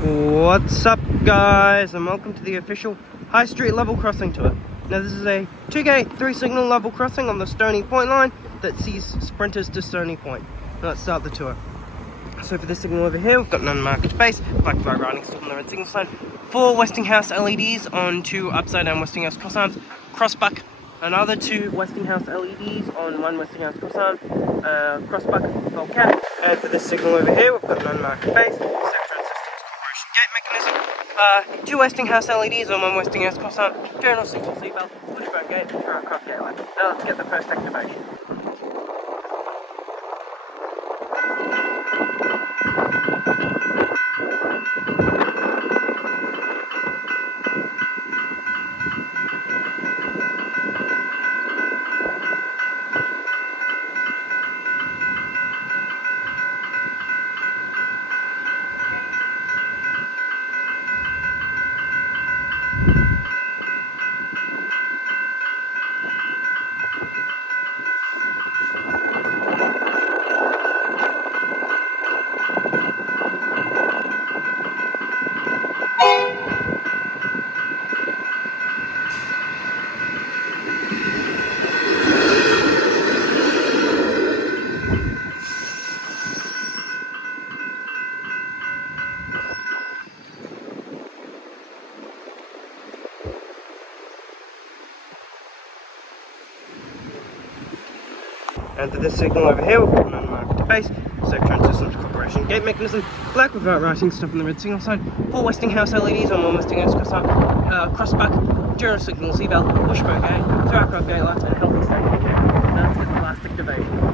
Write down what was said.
What's up, guys, and welcome to the official High Street level crossing tour. Now this is a 2-gate, 3-signal level crossing on the Stony Point line that sees sprinters to Stony Point. Now let's start the tour. So for this signal over here, we've got an unmarked base, black flag writing still on the red signal sign, 4 Westinghouse LEDs on 2 upside down Westinghouse crossarms, crossbuck, another 2 Westinghouse LEDs on 1 Westinghouse crossarm, crossbuck, gold cap, and for this signal over here, we've got an unmarked base, gate mechanism, 2 Westinghouse LEDs on 1 Westinghouse crossarm, journal signal seatbelt, wishbone gate, through our cross gate line. Now let's get the first activation. And for this signal over here, we've got an unmarked base, Sectron Systems Corporation gate mechanism, black without writing stuff on the red signal sign, 4 Westinghouse LEDs on 1 Westinghouse crossbuck, journal signal seatbelt, wishbone gate, through our cross gate lights, and healthy state. Now let's get the last activation.